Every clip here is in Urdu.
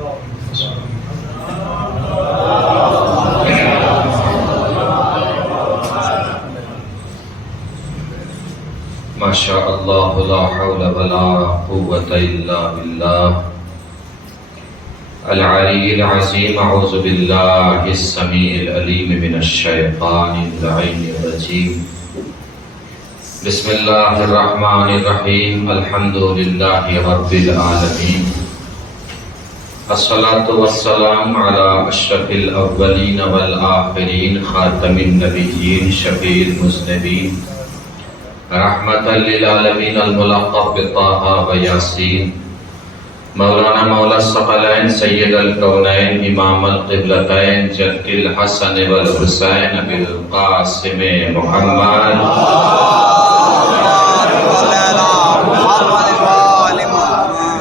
ما شاء الله لا حول ولا قوة إلا بالله العلي العظيم. أعوذ بالله السميع العليم من الشيطان اللعين الرجيم. بسم الله الرحمن الرحيم. الحمد لله رب العالمين. الصلاة والسلام على أشرف الأولين والآخرين خاتم النبيين شفيع المذنبين رحمة للعالمين الملقب بطه وياسين مولانا مولا الثقلين سيد الكونين إمام القبلتين جد الحسن والحسين بالقاسم محمد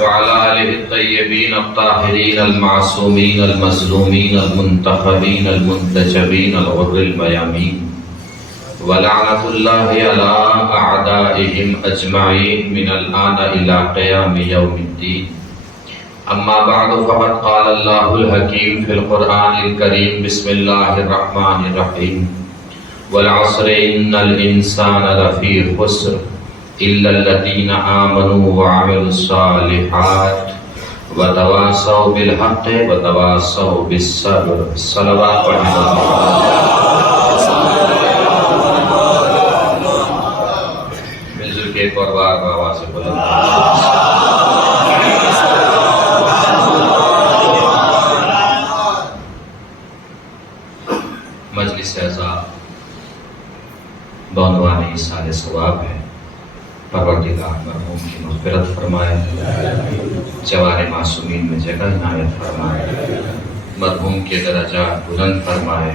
وعلى آله الطيبين الطاهرين المعصومين المظلومين المنتخبين المنتجبين الغر الميامين ولعنة الله على أعدائهم أجمعين من الآن إلى قيام يوم الدين. أما بعد فقد قال الله الحكيم في القرآن الكريم. بسم الله الرحمن الرحيم. والعصر إن الإنسان لفي خسر إلا الذين آمنوا وعملوا الصالحات وتواصوا بالحق وتواصوا بالصبر. صلوات ایک اور بار آواز سے بلند مجلس اعزاز بعنوان ایصال ثواب ہے. پروردگار مرحوم کی مغفرت فرمائے، جوار معصومین میں جگہ عنایت فرمائے، مرحوم کے درجات بلند فرمائے.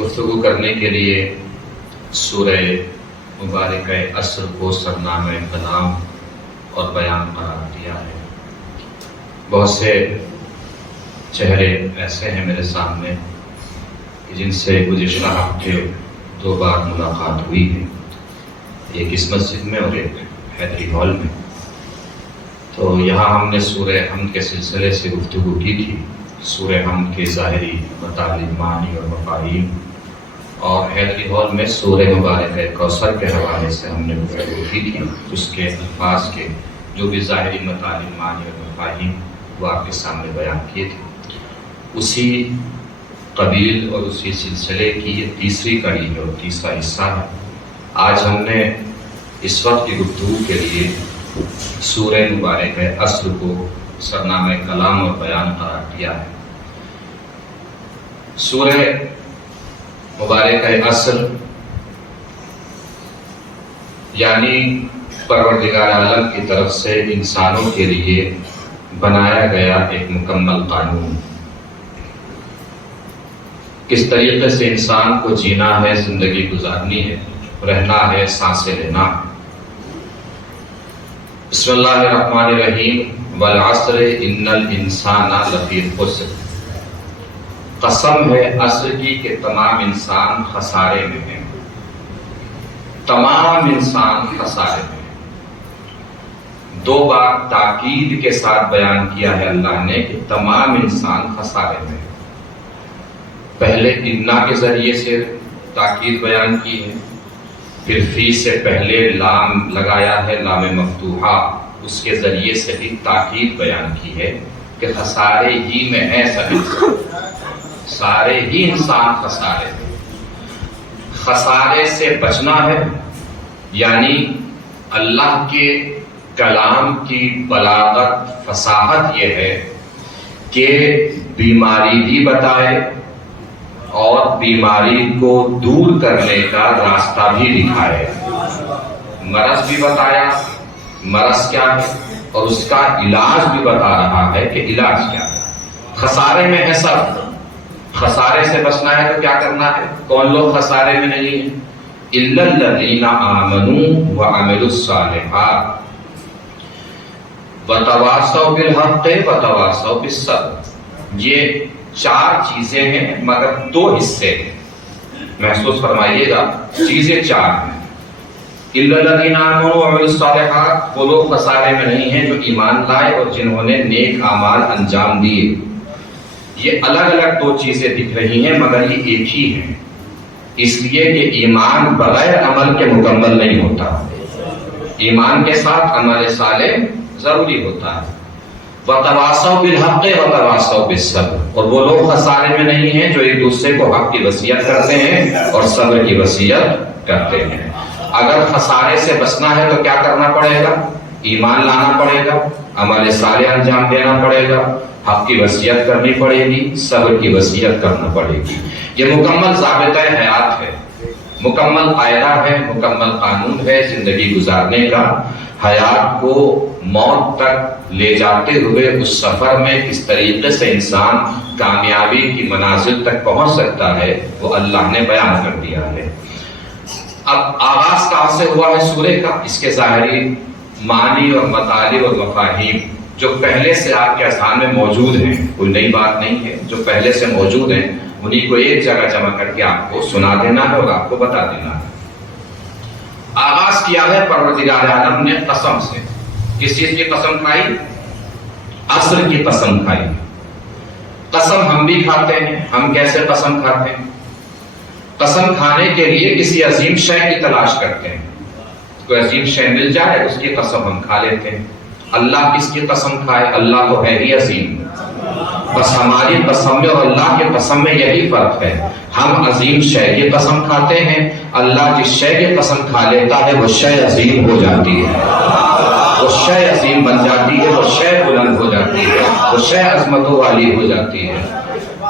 گفتگو کرنے کے لیے سورہ مبارکہ عصر کو سرنامہ کلام اور بیان قرار دیا ہے. بہت سے چہرے ایسے ہیں میرے سامنے جن سے گزشتہ ہفتے 2 بار ملاقات ہوئی ہے، ایک اس مسجد میں اور ایک حیدری ہال میں. تو یہاں ہم نے سورہ حمد کے سلسلے سے گفتگو کی تھی. سورہ حمد کے ظاہری مطالب، معنی اور مفاہیم، اور حیدری ہال میں سورہ مبارکہ کوثر کے حوالے سے ہم نے گفتگو کی تھی. اس کے الفاظ کے جو بھی ظاہری مطالب، معنی اور مفاہیم وہ آپ کے سامنے بیان کیے تھے. اسی قبیل اور اسی سلسلے کی یہ تیسری کڑی ہے اور تیسرا حصہ ہے. آج ہم نے اس وقت کی گفتگو کے لیے سورہ مبارکہ عصر کو سرنامہ کلام اور بیان قرار دیا ہے. سورہ مبارکہ عصر یعنی پروردگار عالم کی طرف سے انسانوں کے لیے بنایا گیا ایک مکمل قانون. کس طریقے سے انسان کو جینا ہے، زندگی گزارنی ہے، رہنا ہے، سانسیں لینا. بسم اللہ الرحمن الرحیم. والعصر ان الانسان لفی خسر. قسم ہے عصر کی کہ تمام انسان خسارے میں ہیں. تمام انسان خسارے میں ہیں. 2 بار تاکید کے ساتھ بیان کیا ہے اللہ نے کہ تمام انسان خسارے میں ہیں. پہلے انا کے ذریعے سے تاکید بیان کی ہے، پھر فی سے پہلے لام لگایا ہے، لام مفتوحہ، اس کے ذریعے سے بھی تاکید بیان کی ہے کہ خسارے ہی میں ہے سب انسان. سارے ہی انسان خسارے ہیں. خسارے سے بچنا ہے یعنی اللہ کے کلام کی بلاغت، فصاحت یہ ہے کہ بیماری بھی بتائے اور بیماری کو دور کرنے کا راستہ بھی دکھائے. مرض بھی بتایا مرض کیا ہے اور اس کا علاج بھی بتا رہا ہے کہ علاج کیا ہے. خسارے میں ہے سب. خسارے سے بچنا ہے تو کیا کرنا ہے؟ کون لوگ خسارے میں نہیں ہیں؟ الا الذین آمنوا وعملوا الصالحات وتواصوا بالحق وتواصوا بالصبر. یہ 4 چیزیں ہیں مگر 2 حصے ہیں. محسوس فرمائیے گا، چیزیں 4 ہیں الا الذین آمنوا وعملوا الصالحات، وہ لوگ خسارے میں نہیں ہیں جو ایمان لائے اور جنہوں نے نیک اعمال انجام دیے۔ یہ الگ الگ دو چیزیں دکھ رہی ہیں مگر یہ ایک ہی ہیں، اس لیے کہ ایمان بغیر عمل کے مکمل نہیں ہوتا، ایمان کے ساتھ عمل صالح ضروری ہوتا ہے۔ وَتَوَاصَوْا بِالْحَقِّ وَتَوَاصَوْا بِالصَّبْرِ، اور وہ لوگ خسارے میں نہیں ہیں جو ایک دوسرے کو حق کی وصیت کرتے ہیں اور صبر کی وصیت کرتے ہیں۔ اگر خسارے سے بچنا ہے تو کیا کرنا پڑے گا؟ ایمان لانا پڑے گا، عمل صالح انجام دینا پڑے گا، حق کی وصیت کرنی پڑے گی، صبر کی وصیت کرنا پڑے گی۔ یہ مکمل ضابطۂ حیات ہے، مکمل قاعدہ ہے، مکمل قانون ہے زندگی گزارنے کا۔ حیات کو موت تک لے جاتے ہوئے اس سفر میں کس طریقے سے انسان کامیابی کی منازل تک پہنچ سکتا ہے وہ اللہ نے بیان کر دیا ہے۔ اب آغاز کہاں سے ہوا ہے سورہ کا؟ اس کے ظاہری معنی اور مطالب اور مفاہیم جو پہلے سے آپ کے اذہان میں موجود ہیں، کوئی نئی بات نہیں ہے، جو پہلے سے موجود ہیں انہیں کو ایک جگہ جمع کر کے آپ کو سنا دینا ہے اور آپ کو بتا دینا ہے۔ آغاز کیا ہے پروردگار عالم نے قسم سے۔ کس چیز کی قسم کھائی؟ عصر کی قسم کھائی۔ قسم ہم بھی کھاتے ہیں، ہم کیسے قسم کھاتے ہیں؟ قسم کھانے کے لیے کسی عظیم شے کی تلاش کرتے ہیں، کوئی عظیم شے مل جائے اس کی قسم ہم کھا لیتے ہیں۔ اللہ کس کی قسم کھائے؟ اللہ تو ہے ہی عظیم، بس ہماری قسم میں اور اللہ کی قسم میں یہی فرق ہے، ہم عظیم شے کی قسم کھاتے ہیں، اللہ جس شے کی قسم کھا لیتا ہے وہ شے عظیم ہو جاتی ہے، وہ شے عظیم بن جاتی ہے، وہ شے بلند ہو جاتی ہے، وہ شے عظمتوں والی ہو جاتی ہے۔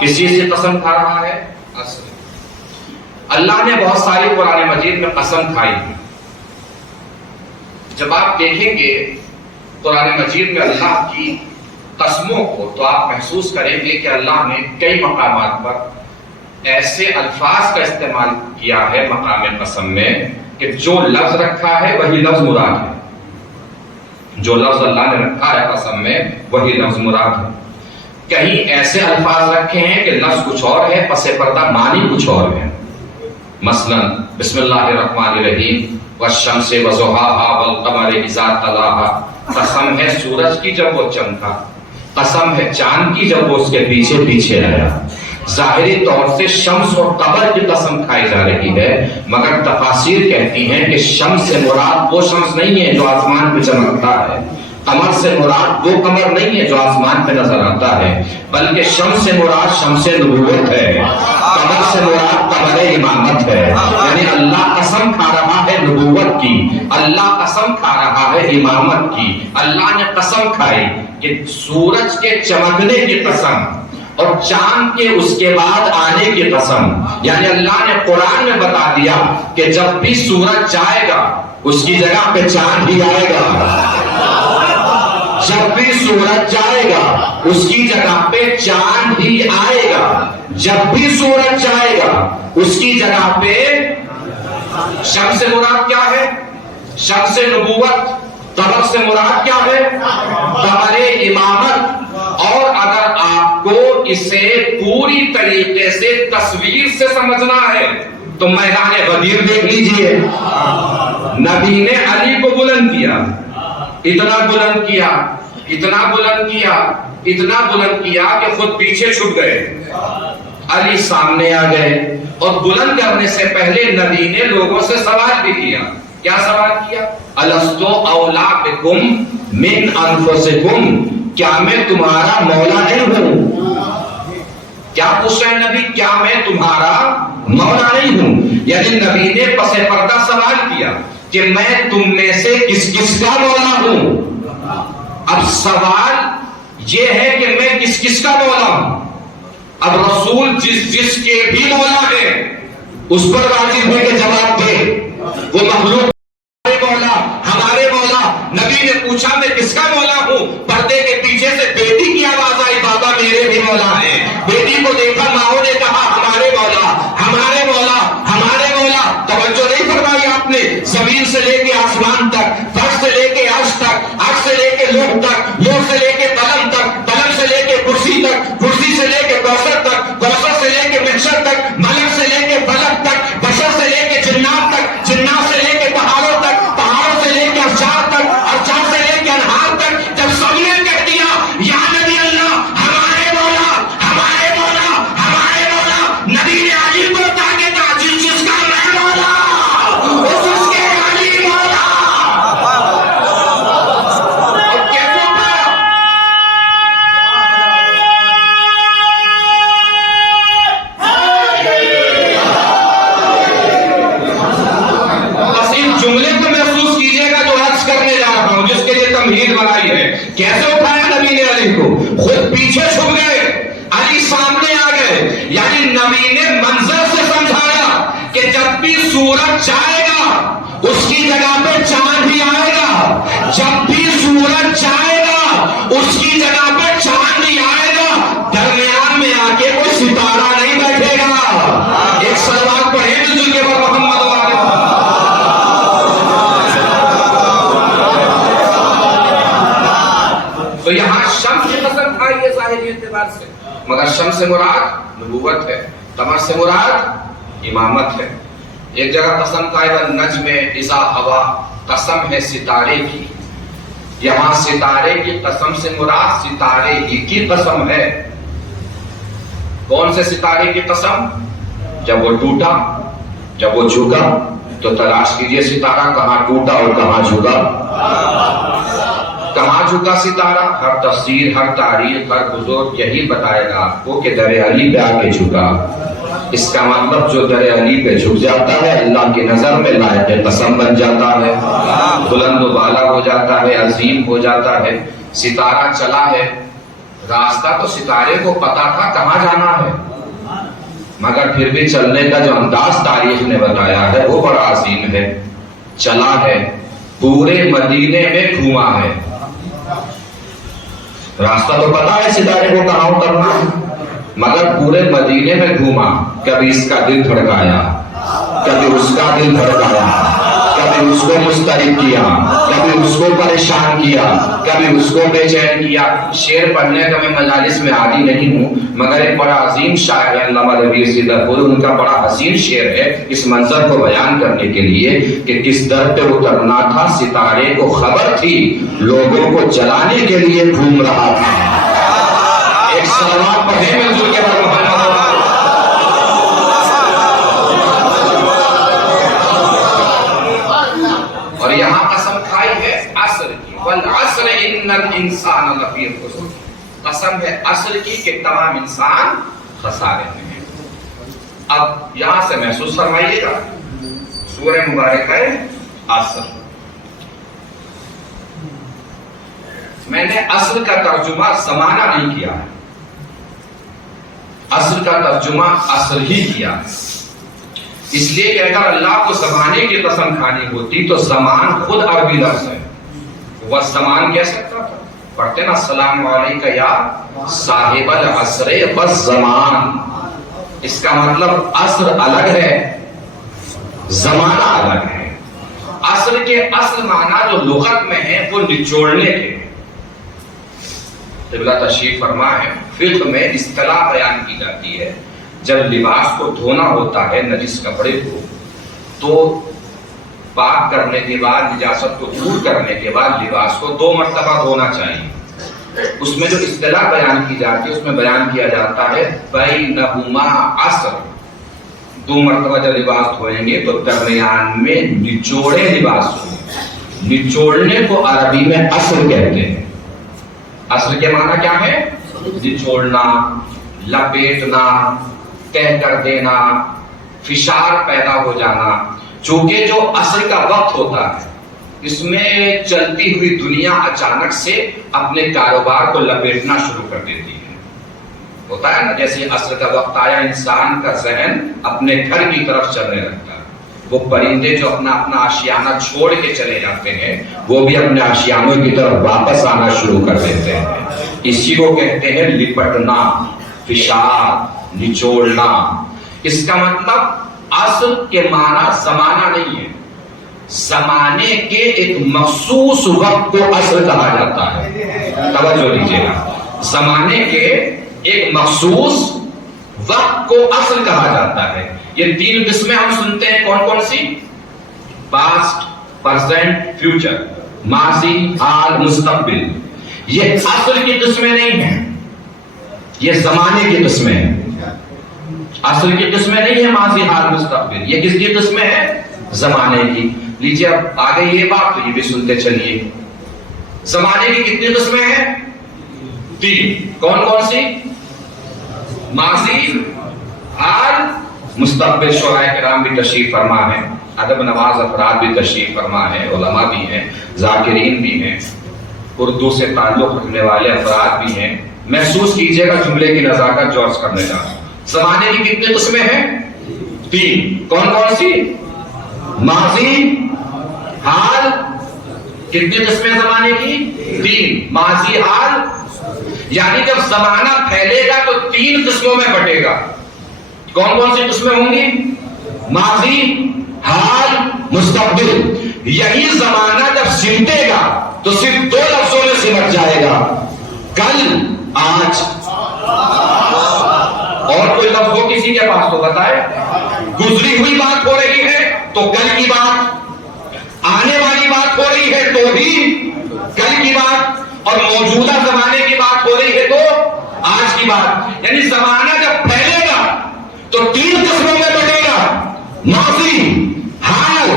کس چیز کی قسم کھا رہا ہے؟ عصر۔ اللہ نے بہت ساری قرآن مجید میں قسم کھائی ہے۔ جب آپ دیکھیں گے قرآن مجید میں اللہ کی قسموں کو تو آپ محسوس کریں گے کہ اللہ نے کئی مقامات پر ایسے الفاظ کا استعمال کیا ہے مقام قسم میں کہ جو لفظ رکھا ہے وہی لفظ مراد ہے، جو لفظ اللہ نے رکھا ہے قسم میں وہی لفظ مراد ہے۔ کہیں ایسے الفاظ رکھے ہیں کہ لفظ کچھ اور ہے، پس پردہ معنی کچھ اور ہے۔ مثلا بسم اللہ الرحمن الرحیم والشمس وضحاها والقمر اذا تلاها، قسم ہے سورج کی جب وہ چمکا، قسم ہے چاند کی جب وہ اس کے پیچھے پیچھے آیا۔ ظاہری طور سے شمس اور قمر کی قسم کھائی جا رہی ہے، مگر تفاسیر کہتی ہیں کہ شمس سے مراد وہ شمس نہیں ہے جو آسمان پہ چمکتا ہے، قمر سے مراد وہ قمر نہیں ہے جو آسمان پہ نظر آتا ہے، بلکہ شمس سے مراد شمس نبوت ہے، قمر سے مراد قمر امامت ہے۔ یعنی اللہ قسم کھا رہا ہے نبوت کی، اللہ قسم کھا رہا ہے امامت کی۔ اللہ نے قسم کھائی کہ سورج کے چمکنے کی قسم اور چاند کے اس کے بعد آنے کی قسم، یعنی اللہ نے قرآن میں بتا دیا کہ جب بھی سورج جائے گا اس کی جگہ پہ چاند ہی آئے گا، جب بھی سورج جائے گا اس کی جگہ پہ چاند ہی آئے گا، جب بھی سورج جائے گا اس کی جگہ پہ شمس سے مراد کیا ہے؟ شمس نبوت۔ قمر سے مراد کیا ہے؟ قمر امامت۔ اور اگر آپ کو اسے پوری طریقے سے تصویر سے سمجھنا ہے تو میدان غدیر دیکھ لیجئے، نبی نے علی کو بلند کیا، اتنا بلند کیا، اتنا بلند کیا، اتنا بلند کیا کہ خود پیچھے چھٹ گئے، علی سامنے آ گئے، اور بلند کرنے سے پہلے نبی نے لوگوں سے سوال بھی کیا۔ کیا سوال کیا؟ الستو اولا بکم من انفسکم، کیا میں تمہارا مولا نہیں ہوں؟ کیا پوچھ رہے نبی؟ کیا میں تمہارا مولا نہیں ہوں؟ یعنی نبی نے پس پردہ سوال کیا کہ میں تم میں سے کس کس کا مولا ہوں؟ اب سوال یہ ہے کہ میں کس کس کا مولا ہوں؟ اب رسول جس کے بھی مولا ہے اس پر واجب ہے کہ جواب دے، وہ مخلوق ہمارے مولا۔ نبی نے پوچھا میں کس کا مولا ہوں؟ پردے کے پیچھے سے بیٹی کی آواز آئی، بابا میرے بھی مولا ہے۔ بیٹی کو دیکھا، ماں نے کہا ہمارے مولا، ہمارے مولا، ہمارے مولا۔ توجہ نہیں فرمائی آپ نے؟ زمین سے لے کے آسمان تک، فرش سے لے کے عرش تک، عرش سے لے کے لوح تک، لوح سے لے کے قلم تک، قلم سے لے کے کرسی تک، کرسی سے لے کے کوثر تک، کوثر سے لے کے محشر تک، ملک سے لے کے فلک تک، بشر سے لے کے جنات تک، جنات سے لے کے پہاڑوں تک، خود پیچھے چھپ گئے، علی سامنے آ گئے. یعنی نبی نے منظر سے سمجھایا کہ جب بھی سورج جائے گا اس کی جگہ پہ چاند بھی آئے گا، جب بھی سورج جائے گا اس کی جگہ پہ چاند بھی آئے گا، درمیان میں آ کے کوئی ستارہ نہیں بیٹھے گا. ایک صلوات پڑھیں بزرگ پر محمد والے. تو یہاں شمس کی قسم کھائی ہے ظاہری اعتبار سے، مگر شمس سے مراد نبوت ہے، قمر سے مراد امامت ہے. ایک جگہ قسم کھائی نجم اذا ہوا، قسم ہے ستارے کی. یہاں ستارے کی قسم سے مراد ستارے ہی کی قسم ہے. کون سے ستارے کی قسم؟ جب وہ ٹوٹا، جب وہ جھکا، تو تلاش کیجئے ستارہ کہاں ٹوٹا اور کہاں جھکا. کہاں جھکا ستارہ؟ ہر تفسیر، ہر تاریخ، ہر بزرگ یہی بتائے گا آپ کو کہ در علی پہ آ کے جھکا. اس کا مطلب جو در علی پہ جھک جاتا ہے اللہ کی نظر میں لائق قسم بن جاتا ہے، بلند و بالا ہو جاتا ہے، عظیم ہو جاتا ہے. ستارہ چلا ہے، راستہ تو ستارے کو پتا تھا کہاں جانا ہے، مگر پھر بھی چلنے کا جو انداز تاریخ نے بتایا ہے وہ بڑا عظیم ہے. چلا ہے، پورے مدینے میں گھوما ہے. راستہ تو پتا ہے ستارے کو کہاں اترنا ہے، مگر پورے مدینے میں گھوما. کبھی اس کا دل دھڑکایا، کبھی اس کا دل دھڑکایا، کبھی اس کو مضطرب کیا، کبھی اس کو پریشان کیا، کبھی اس کو بے چین کیا. شعر پڑھنے کا میں مجالس میں عادی نہیں ہوں، مگر ایک بڑا عظیم شاعر ہے علامہ دبیر سیدھا پور، ان کا بڑا حسین شعر ہے اس منظر کو بیان کرنے کے لیے کہ کس در پہ اترنا تھا ستارے کو خبر تھی، لوگوں کو جلانے کے لیے گھوم رہا تھا. ایک صلوات پڑھیں ملزور کے بعد محمد. اور یہاں قسم کھائی ہے عصر کی، والعصر ان الانسان لفی خسر. قسم ہے عصر کی کہ تمام انسان خسارے میں ہیں. اب یہاں سے محسوس فرمائیے گا سورہ مبارکہ ہے عصر. میں نے عصر کا ترجمہ زمانہ نہیں کیا ہے، عصر کا ترجمہ عصر ہی کیا، اس لیے کہ اگر اللہ کو زمانے کی قسم کھانی ہوتی تو زمان خود عربی لفظ ہے، وہ زمان کہہ سکتا تھا. پڑھتے نا السلام علیکم یا صاحب العصر والزمان. اس کا مطلب عصر الگ ہے، زمانہ الگ ہے. عصر کے اصل معنی جو لغت میں ہے وہ نچوڑنے کے. قبلہ تشریف فرما ہے فقہ میں اصطلاح بیان کی جاتی ہے، جب لباس کو دھونا ہوتا ہے نجس کپڑے کو تو پاک کرنے کے بعد، نجاست کو دور کرنے کے بعد لباس کو 2 مرتبہ دھونا چاہیے. اس میں جو اصطلاح بیان کی جاتی ہے اس میں بیان کیا جاتا ہے بینہما عصر. 2 مرتبہ جب لباس دھوئیں گے تو درمیان میں نچوڑے لباس کو. نچوڑنے کو عربی میں عصر کہتے ہیں. عصر کے معنی کیا ہے؟ نچوڑنا، لپیٹنا، تہہ کر دینا، فشار پیدا ہو جانا. چونکہ جو عصر کا وقت ہوتا ہے اس میں چلتی ہوئی دنیا اچانک سے اپنے کاروبار کو لپیٹنا شروع کر دیتی ہے. ہوتا ہے نا، جیسے عصر کا وقت آیا انسان کا ذہن اپنے گھر کی طرف چلنے لگتا ہے. وہ پرندے جو اپنا آشیانہ چھوڑ کے چلے جاتے ہیں وہ بھی اپنے آشیانوں کی طرف واپس آنا شروع کر دیتے ہیں. اسی کو کہتے ہیں لپٹنا، فشار، نچوڑنا. اس کا مطلب عصر کے معنی زمانہ نہیں ہے، زمانے کے ایک مخصوص وقت کو عصر کہا جاتا ہے. توجہ دیجیے گا، زمانے کے ایک مخصوص وقت کو عصر کہا جاتا ہے. یہ 3 قسمیں ہم سنتے ہیں، کون کون سی؟ Past, present, future. ماضی، حال، مستقبل. یہ عصر کی قسمیں نہیں ہیں، یہ زمانے کی قسمیں ہیں. عصر کی قسمیں نہیں ہیں ماضی، حال، مستقبل. یہ کس کی قسمیں ہیں؟ زمانے کی. لیجیے اب آگے یہ بات تو یہ بھی سنتے چلیے. زمانے کی کتنی قسمیں ہیں؟ 3. کون کون سی؟ ماضی، حال، مستقبل. شعراء کرام بھی تشریف فرما ہے، ادب نواز افراد بھی تشریف فرما ہے، علماء بھی ہیں، ذاکرین بھی ہیں، اردو سے تعلق رکھنے والے افراد بھی ہیں. محسوس کیجئے گا جملے کی نزاکت جو عرض کرنے جا رہا ہوں. زمانے کی کتنی قسمیں ہیں؟ 3. کون کون سی؟ ماضی، حال. کتنی قسمیں زمانے کی؟ 3. ماضی، حال. یعنی جب زمانہ پھیلے گا تو 3 قسموں میں بٹے گا. کون کون سی قسمیں ہوں گی؟ ماضی، حال، مستقبل. یہی زمانہ جب سمٹے گا تو صرف 2 لفظوں میں سمٹ جائے گا: کل، آج. اور کوئی لفظ ہو کسی کے پاس تو بتائے. گزری ہوئی بات ہو رہی ہے تو کل کی بات، آنے والی بات ہو رہی ہے تو بھی کل کی بات، اور موجودہ زمانے کی بات ہو رہی ہے تو آج کی بات. یعنی زمانہ جب پھیلے گا تو 3 قسموں میں بٹے گا: ماضی، حال،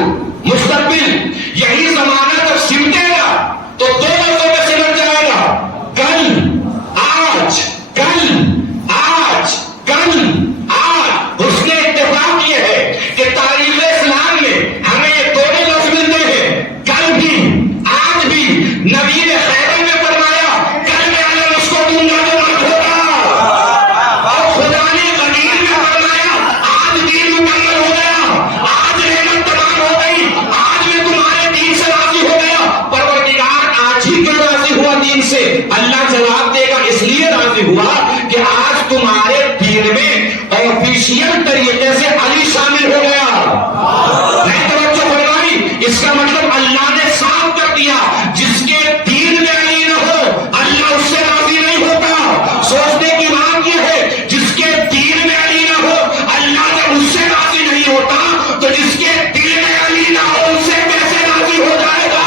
مستقبل. یہی زمانہ جب سمٹے گا تو 2 لفظوں میں سمٹ جائے گا: کل، آج. کل، آج، کل، آج. اس نے اتفاق یہ ہے کہ تاریخ اسلام میں ہمیں یہ دونوں لفظ ملتے ہیں: کل بھی، آج بھی. نبی نے خیبر میں فرمایا کل میں آنا اس کو دوں گا تو مت ہوگا، اور خدا نے غدیر میں فرمایا آج دین مکمل ہو گیا، آج نعمت تمام ہو گئی، آج میں تمہارے دین سے راضی ہو گیا. پروردگار آج ہی کیوں راضی ہوا دین سے؟ اللہ جواب دے گا اس لیے راضی ہوا کہ آج تمہارے دین میں آفیشیل طریقے سے علی شامل ہو گیا. نہیں توجہ فرمائی؟ اس کا مطلب اللہ نے صاف کر دیا جس کے دین میں علی نہ ہو اللہ اس سے راضی نہیں ہوتا. سوچنے کی بات یہ ہے جس کے دین میں علی نہ ہو اللہ جب اس سے راضی نہیں ہوتا تو جس کے دل میں علی نہ ہو اس سے کیسے راضی ہو جائے گا؟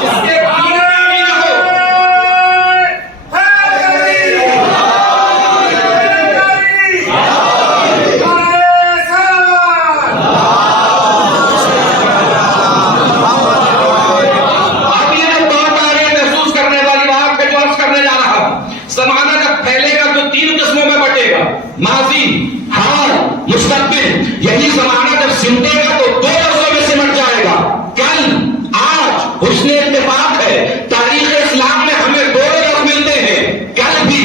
جس کے دین میں علی نہ ہو. زمانہ جب پھیلے گا تو 3 قسموں میں بٹے گا: ماضی، حال، مستقبل. یہی زمانہ جب سمٹے گا تو 2 لفظوں میں سمٹ جائے گا: کل، آج. اس نے اتفاق ہے تاریخ اسلام میں ہمیں 2 لفظ ملتے ہیں: کل بھی،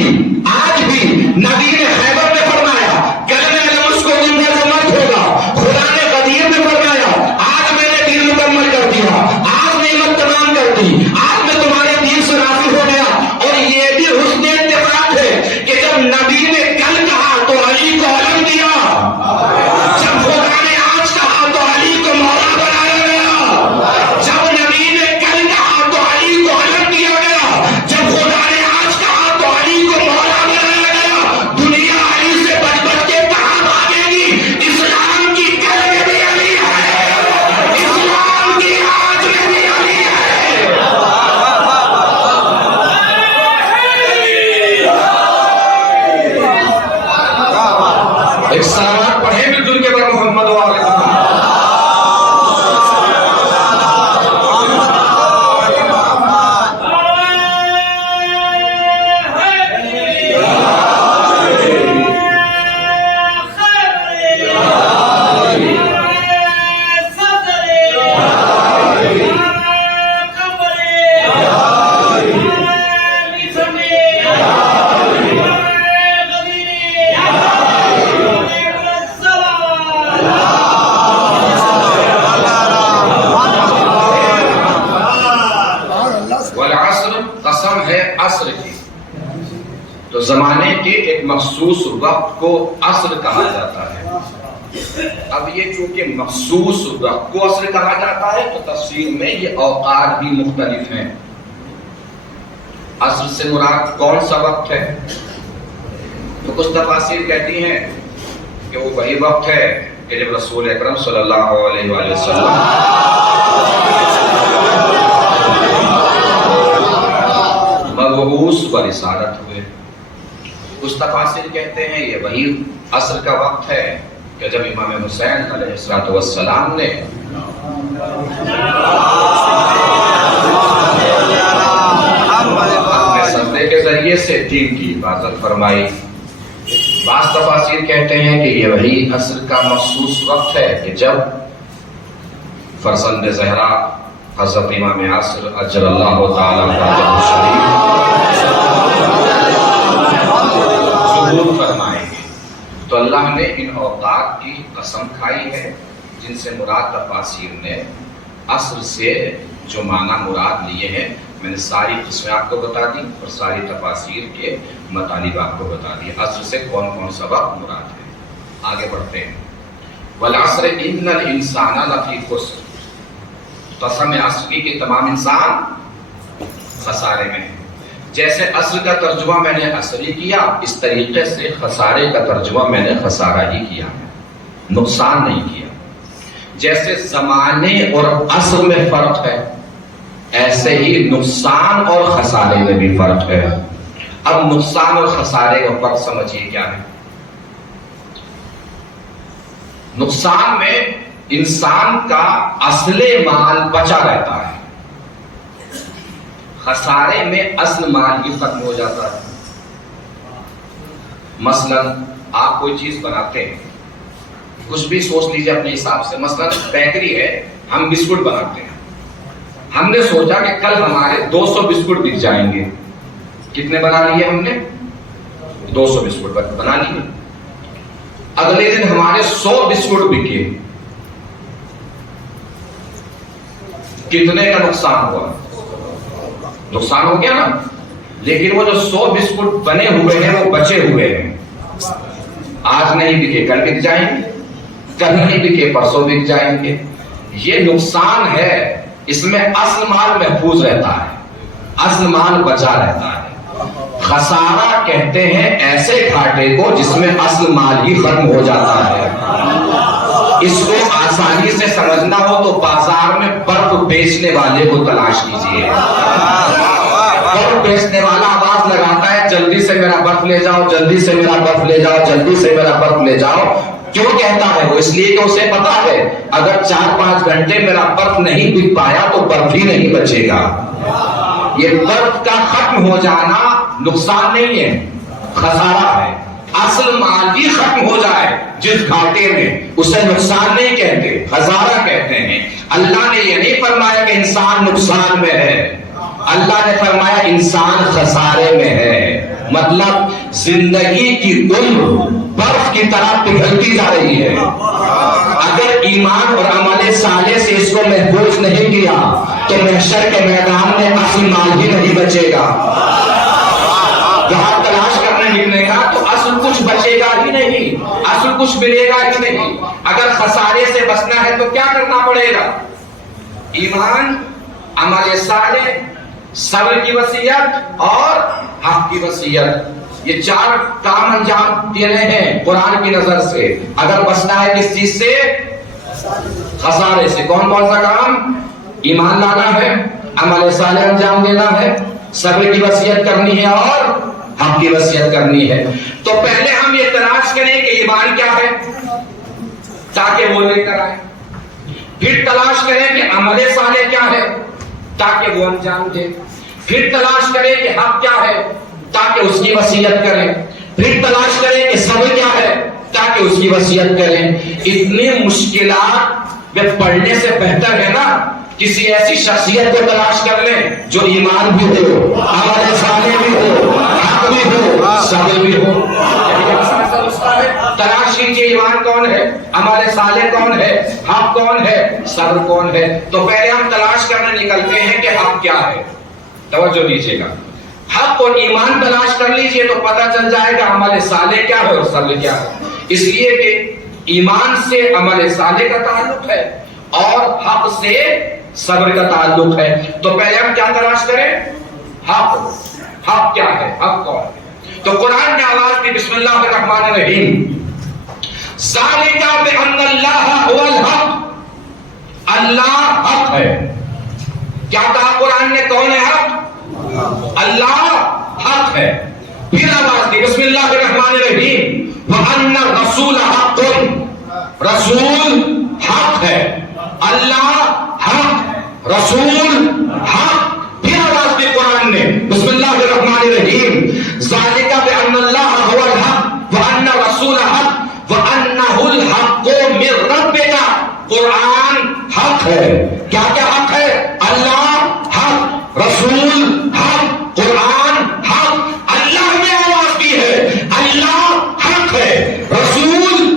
آج بھی. نبی نے خیبر میں فرمایا کل میں علم اس کو دوں گا تو مت ہوگا. خدا نے غدیر میں فرمایا آج میں نے دین مکمل کر دیا، آج نعمت تمام کر دی، آج میں تمہارے دین سے راضی ہو گیا. اور یہ بھی حسن اتفاق ہے کہ جب نبی نے کل کہا تو علی کو علم دیا، جب خدا نے آج کہا تو علی کو مولا بنایا گیا. جب نبی نے کل کہا تو علی کو علم دیا گیا، جب خدا نے آج کہا تو علی کو مولا بنایا گیا. دنیا علی سے بچ بچ کے کہاں بھاگے گی؟ اسلام کی کل میں بھی علی ہے، اسلام کی آج میں بھی علی ہے. ایک سلامات پڑھیں مل جل کے بر محمد و آل محمد. قسم ہے عصر کی. تو زمانے کے ایک مخصوص وقت کو عصر کہا جاتا ہے. اب یہ چونکہ مخصوص وقت کو عصر کہا جاتا ہے تو تفسیر میں یہ اوقات بھی مختلف ہیں. عصر سے مراد کون سا وقت ہے؟ تو کچھ تفاسیر کہتی ہیں کہ وہ وہی وقت ہے کہ جب رسول اکرم صلی اللہ علیہ وآلہ وسلم مبعوث و رسالت ہوئے. کچھ تفاسیر کہتے ہیں یہ وہی عصر کا وقت ہے کہ جب امام حسین علیہ السلام نے اپنے صدقے کے ذریعے سے دین کی حفاظت فرمائی. بعض تفاسیر کہتے ہیں کہ یہ وہی عصر کا مخصوص وقت ہے کہ جب فرزند زہرا حضرت امام عصر اجل اللہ تعالی عنہ شریف نے ان اوقات کی قسم کھائی ہے جن سے مراد تفاسیر نے عصر سے جو معنی مراد لیے ہیں، میں نے ساری قسمیں آپ کو بتا دی اور ساری تفاسیر کے مطالب آپ کو بتا دی عصر سے کون کون سا وقت مراد ہے۔ آگے بڑھتے ہیں۔ والعصر ان الانسان لفی خسر، قسم عصر کی کہ تمام انسان خسارے میں ہیں۔ جیسے عصر کا ترجمہ میں نے عصری کیا، اس طریقے سے خسارے کا ترجمہ میں نے خسارہ ہی کیا، نقصان نہیں کیا۔ جیسے زمانے اور عصر میں فرق ہے، ایسے ہی نقصان اور خسارے میں بھی فرق ہے۔ اب نقصان اور خسارے کا فرق سمجھیے کیا ہے۔ نقصان میں انسان کا اصل مال بچا رہتا ہے، خسارے میں اصل مال ہی ختم ہو جاتا ہے۔ مثلا آپ کوئی چیز بناتے ہیں، کچھ بھی سوچ لیجیے اپنے حساب سے، مثلا بیکری ہے، ہم بسکٹ بناتے ہیں، ہم نے سوچا کہ کل ہمارے 200 بسکٹ بک جائیں گے۔ کتنے بنا لیے ہم نے؟ 200 بسکٹ بنا لیے۔ اگلے دن ہمارے 100 بسکٹ بکے، کتنے کا نقصان ہوا؟ نقصان ہو گیا نا۔ لیکن وہ جو 100 بسکٹ بنے ہوئے ہیں وہ بچے ہوئے ہیں، آج نہیں بکے کل بک جائیں گے، کل نہیں بکے پرسوں بک جائیں گے۔ یہ نقصان ہے، اس میں اصل مال محفوظ رہتا ہے، اصل مال بچا رہتا ہے۔ خسارہ کہتے ہیں ایسے گھاٹے کو جس میں اصل مال ہی ختم ہو جاتا ہے۔ اس کو آسانی سے سمجھنا ہو تو بازار میں برف بیچنے والے کو تلاش کیجیے۔ برف بیچنے والا آواز لگاتا ہے جلدی سے میرا برف لے جاؤ، جلدی سے میرا برف لے جاؤ، جلدی سے میرا برف لے جاؤ۔ کیوں کہتا ہے وہ؟ اس لیے کہ اسے پتا ہے اگر 4-5 گھنٹے میرا برف نہیں بک پایا تو برف ہی نہیں بچے گا۔ یہ برف کا ختم ہو جانا نقصان نہیں ہے، خسارہ ہے۔ اصل مال بھی ختم ہو جائے جس گھاٹے میں، اسے نقصان نہیں کہتے، خسارہ کہتے ہیں۔ اللہ نے یہ نہیں فرمایا کہ انسان نقصان میں ہے، اللہ نے فرمایا انسان خسارے میں ہے۔ مطلب زندگی کی عمر برف کی طرح پگھلتی جا رہی ہے۔ اگر ایمان اور عمل صالح سے اس کو محفوظ نہیں کیا تو محشر کے میدان میں اصل مال ہی نہیں بچے گا۔ جہاں تلاش کرنے نکلے گا تو اصل کچھ بچے گا ہی نہیں، اصل کچھ ملے گا ہی نہیں۔ اگر خسارے سے بچنا ہے تو کیا کرنا پڑے گا؟ ایمان، عمل صالح، صبر کی وصیت اور حق کی وصیت، یہ 4 کام انجام دینے ہیں قرآن کی نظر سے۔ اگر بچنا ہے کس چیز سے؟ خسارے سے۔ کون کون سا کام؟ ایمان لانا ہے، عمل صالح انجام دینا ہے، صبر کی وصیت کرنی ہے اور حق کی وصیت کرنی ہے۔ تو پہلے ہم یہ تلاش کریں کہ ایمان کیا ہے تاکہ وہ لے کر آئے، پھر تلاش کریں کہ عمل صالح کیا ہے تاکہ وہ انجام دے، پھر تلاش کریں کہ حق کیا ہے تاکہ اس کی وصیت کریں، پھر تلاش کریں کہ صبر کیا ہے تاکہ اس کی وصیت کریں۔ اتنی مشکلات میں پڑھنے سے بہتر ہے نا کسی ایسی شخصیت کو تلاش کر لیں جو ایمان بھی ہو، عمل صالح بھی ہو، حق بھی ہو، صبر بھی ہو۔ تلاش کیجیے ایمان کون ہے، عمل صالح کون ہے، حق کون ہے، صبر کون ہے۔ تو پہلے ہم تلاش کرنے نکلتے ہیں کہ حق کیا ہے۔ توجہ دیجیے گا، حق اور ایمان تلاش کر لیجیے تو پتہ چل جائے گا عمل صالح کیا ہے اور صبر کیا ہے۔ اس لیے کہ ایمان سے عمل صالح کا تعلق ہے اور حق سے صبر کا تعلق ہے۔ تو پہلے ہم کیا تلاش کریں؟ حق۔ حق کیا ہے، حق کون ہے؟ تو قرآن نے آواز دی، بسم اللہ الرحمن الرحیم، ذالک بأن اللہ هو الحق، اللہ حق ہے۔ کیا کہا قرآن نے؟ کون ہے حق؟ اللہ حق ہے۔ پھر آواز دی، بسم اللہ الرحمن الرحیم، وَأَنَّ الرَّسُولَ حَقٌّ، رسول حق ہے، اللہ حق، رسول حق۔ پھر آواز دی قرآن نے، بسم اللہ الرحمن الرحیم، ذَلِكَ بِأَنَّ اللَّهَ هُوَ الْحَقُّ وَأَنَّ الرَّسُولَ حَقٌّ وَأَنَّهُ الْحَقُّ مِن رَّبِّكَ۔ قرآن حق ہے۔ کیا کیا حق ہے؟ اللہ حق، رسول حق، قرآن حق۔ اللہ نے آواز دی ہے، اللہ حق ہے، رسول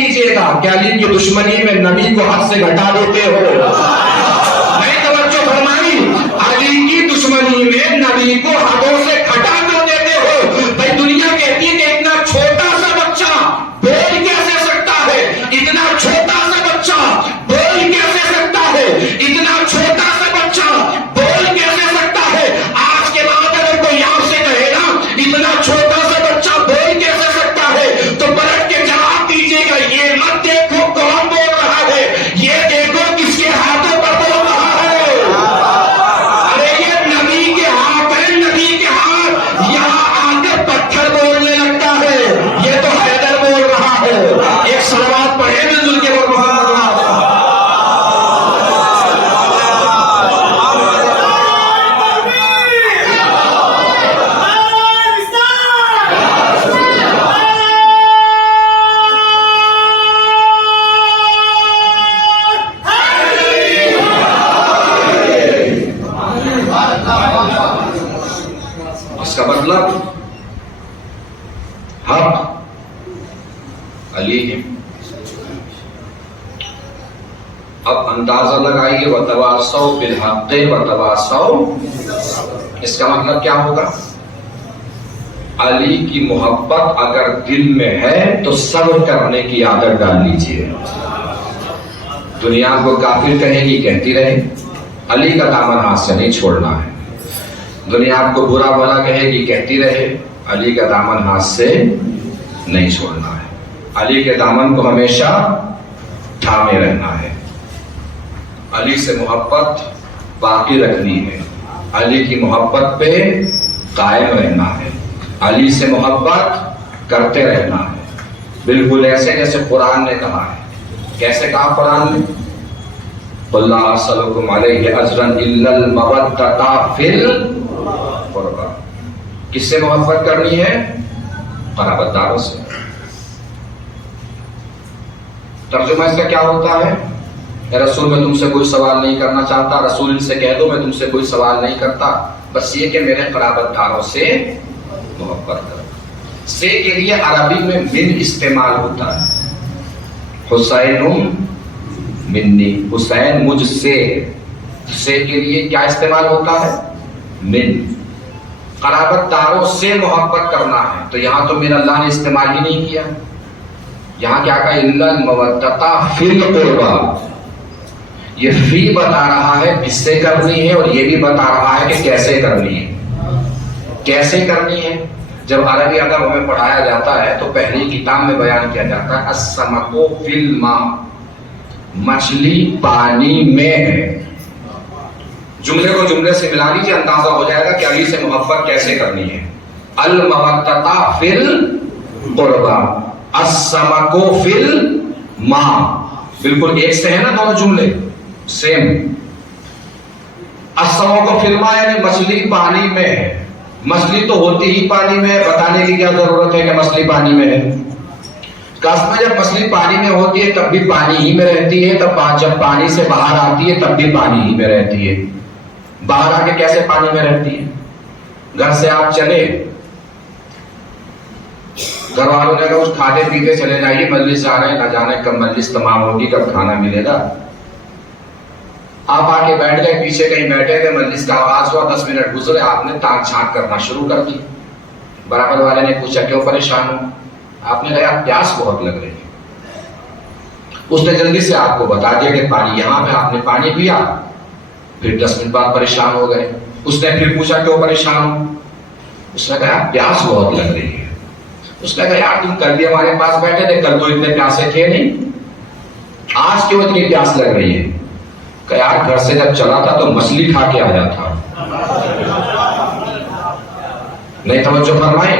دیجیے گا کہ علی کی دشمنی میں نبی کو حد سے گھٹا دیتے ہو. میں توجہ فرمائی, علی کی دشمنی میں نبی کو حدوں سے گھٹا کر دیتے ہو. بھائی دنیا کہتی ہے کہ اتنا چھوٹا سا بچہ بول کیسے سکتا ہے, اتنا چھوٹا سا بچہ بول کیسے سکتا ہے, اتنا چھوٹا سا بچہ بول کیسے سکتا ہے. آج کے بعد اگر کوئی آپ سے کہے گا اتنا چھوٹا سا بچہ بول کیسے سکتا ہے, تو پلٹ کے جواب دیجیے گا, یہ مت دیکھو کون بول رہا ہے, یہ دیکھو کس کے ہاتھوں پر بول رہا ہے. ارے یہ نبی کے ہاتھ ہے, نبی کے ہاتھ. یہاں آ کر پتھر بولنے لگتا ہے, یہ تو حیدر بول رہا ہے. ایک صلوات پڑھے مل کے اور محمد اس کا مطلب حق علی ہے. اب اندازہ لگائیے, وتواصوا بالحق وتواصوا, اس کا مطلب کیا ہوگا؟ علی کی محبت اگر دل میں ہے تو صبر کرنے کی عادت ڈال لیجیے. دنیا کو کافر کہے گی, کہتی رہے, علی کا دامن ہاتھ سے نہیں چھوڑنا ہے. دنیا آپ کو برا بھلا کہے گی, کہتی رہے, علی کا دامن ہاتھ سے نہیں چھوڑنا ہے. علی کے دامن کو ہمیشہ تھامے رہنا ہے. علی سے محبت باقی رکھنی ہے, علی کی محبت پہ قائم رہنا ہے, علی سے محبت کرتے رہنا ہے. بالکل ایسے جیسے قرآن نے کہا ہے. کیسے کہا قرآن نے؟ قُلْ لَا أَسْأَلُكُمْ عَلَيْهِ أَجْرًا إِلَّا الْمَوَدَّةَ فِي الْقُرْبَى. کس سے محبت کرنی ہے؟ قرابت داروں سے. ترجمہ اس کا کیا ہوتا ہے؟ اے رسول میں تم سے کوئی سوال نہیں کرنا چاہتا, رسول سے کہہ دو میں تم سے کوئی سوال نہیں کرتا, بس یہ کہ میرے قرابت داروں سے محبت کرو. سے کے لیے عربی میں من استعمال ہوتا ہے. حسین منی, حسین مجھ سے. سے کے لیے کیا استعمال ہوتا ہے؟ من. قرابت داروں سے محبت کرنا ہے, تو یہاں تو میرا اللہ نے استعمال ہی نہیں کیا. یہاں کیا کہا؟ الا المودۃ فی القربى. یہ فی بتا رہا ہے کس سے کرنی ہے, اور یہ بھی بتا رہا ہے کہ کیسے کرنی ہے. کیسے کرنی ہے؟ جب عربی ادب ہمیں پڑھایا جاتا ہے تو پہلی کتاب میں بیان کیا جاتا ہے السمک فی الماء, مچھلی پانی میں ہے. جملے کو جملے سے ملا لیجیے, اندازہ ہو جائے گا کہ علی سے محبت کیسے کرنی ہے. المودۃ فی القربى, السمک فی الماء, بالکل ایک سے ہے نا دونوں جملے, سیم. السمک فی الماء یعنی مچھلی پانی میں ہے. مچھلی تو ہوتی ہی پانی میں ہے, بتانے کی کیا ضرورت ہے کہ مچھلی پانی میں ہے. کاش میں جب مچھلی پانی میں ہوتی ہے تب بھی پانی ہی میں رہتی ہے, تب جب پانی سے باہر آتی ہے تب بھی پانی ہی میں رہتی ہے. باہر آ کے کیسے پانی میں رہتی ہے؟ گھر سے آپ چلے, گھر والوں نے کہا کچھ کھاتے پیتے چلے جائیے, مجلس جا رہے ہیں, نہ جانے کب مجلس تمام ہوگی, کب کھانا ملے گا. آپ آ کے بیٹھ گئے, پیچھے کہیں بیٹھے تھے, مجلس کا آغاز ہوا, 10 منٹ گزرے, آپ نے تاک جھانک کرنا شروع کر دی. برابر والے نے پوچھا کیوں پریشان ہو؟ آپ نے کہا پیاس بہت لگ رہی ہے. اس نے جلدی سے آپ کو بتا دیا کہ پانی یہاں پہ, آپ نے پانی پیا, پھر 10 منٹ بعد پریشان ہو گئے. اس نے پھر پوچھا کیوں پریشان ہو؟ اس نے کہا پیاس بہت لگ رہی ہے. اس نے کہا یار تم کل بھی ہمارے پاس بیٹھے تھے, کل تو اتنے پیاسے تھے نہیں, آج کیوں اتنی پیاس لگ رہی ہے؟ کہ یار گھر سے جب چلا تھا تو مچھلی کھا کے آیا تھا. نہیں توجہ فرمائے.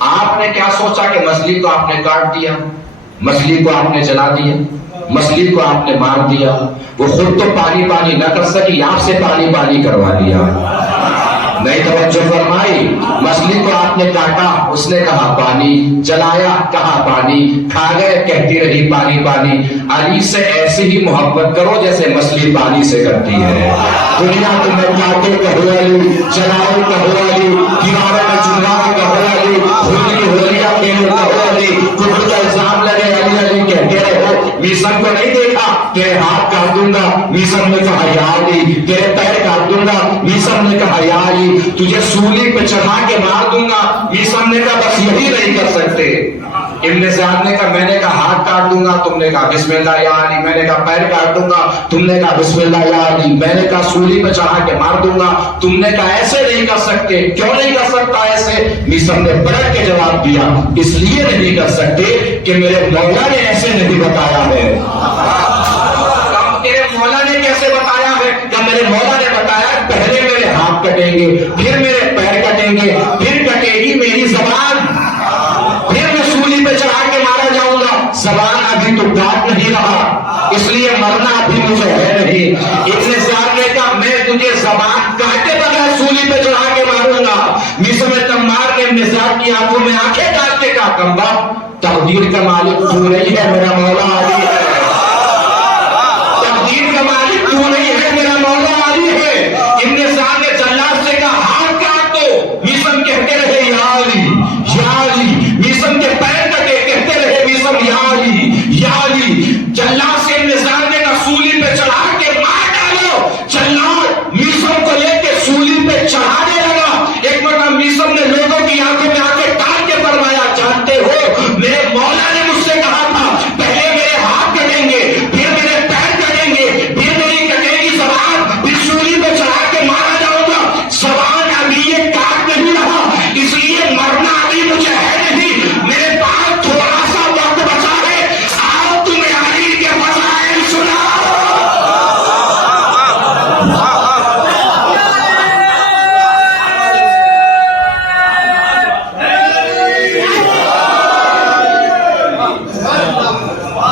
آپ نے کیا سوچا کہ مچھلی کو آپ نے کاٹ دیا, مچھلی کو آپ نے جلا دیا, مچھلی کو آپ نے مار دیا, وہ خود تو پانی پانی نہ کر سکی, آپ سے پانی پانی کروا دیا. نہیں توجہ فرمائی. مچھلی کو آپ نے کاٹا, اس نے کہا پانی, جلایا کہا پانی, کھا گئے کہتی رہی پانی پانی. علی سے ایسی ہی محبت کرو جیسے مچھلی پانی سے کرتی ہے. دنیا کو میں کاٹے کہو علی, جلاؤ کہو علی, دیواروں میں چنواؤ کہو علی, ہولی ہولیاں کھیلو کہو علی, کفر کا الزام لگے علی علی تیرے ہاتھ کاٹ دوں گا. میسم نے کہا یا علی. تیرے پیر کاٹ دوں گا. میسم نے کہا یا علی. تجھے سولی پہ چڑھا کے مار دوں گا. میسم نے کہا بس یہی نہیں کر سکتے. ابن زیاد نے کہا میں نے کہا ہاتھ کاٹ دوں گا, تم نے کہا بسم اللہ یا علی. میں نے کہا پیر کاٹ دوں گا, تم نے کہا بسم اللہ یا علی. میں نے کہا سولی پہ چڑھا کے مار دوں گا, تم نے کہا ایسے نہیں کر سکتے. کیوں نہیں کر سکتا ایسے؟ میسم نے بڑھ کے جواب دیا اس لیے نہیں کر سکتے کہ میرے مولا نے ایسے نہیں بتایا ہے. تیرے مولا نے کیسے بتایا ہے؟ کہ میرے مولا نے بتایا پہلے میرے ہاتھ کٹیں گے, پھر میرے پیر کٹیں گے, پھر کٹے گی میری زبان, پھر میں سولی پہ چڑھا کے مارا جاؤں گا. زبان ابھی تو کاٹ نہیں رہا, اس لیے مرنا ابھی مجھے ہے نہیں. ابن زیاد نے کہا میں تجھے زبان کاٹے بغیر سولی پہ چڑھا کے ماروں گا. میسم تمار نے ابن زیاد کی آنکھوں میں آنکھیں ڈال کے کہا کمبا تقدیر کا مالک تو نہیں ہے, میرا مولا علی ہے. تقدیر کا مالک تو نہیں ہے, میرا مولا علی ہے. ابن زیاد نے جلاد سے کہا ہاتھ کاٹ دو. میسم کہتے رہے یا علی یا علی. میسم کے پیر کٹے, کہتے رہے میسم یا علی یا علی. جلاد سے ابن زیاد نے کہا سولی پہ چڑھا کے مار ڈالو. جلاد میسم کو لے کے سولی پہ چڑھانے لگا. ایک مرتبہ میسم نے لوگوں کی آنکھوں میں آنکھیں ڈال کے فرمایا جانتے ہو میرے مولا نے مجھ سے کہا تھا پہلے میرے ہاتھ کٹیں گے, پھر میرے پیر کٹیں گے, پھر میری کٹے گی زبان, پھر سولی پہ چڑھا کے مارا جاؤں گا. زبان ابھی یہ کاٹ نہیں رہا, اس لیے مرنا ابھی مجھے ہے نہیں. میرے پاس تھوڑا سا وقت بچا ہے, آؤ تمہیں علی کے فضائل سناؤ.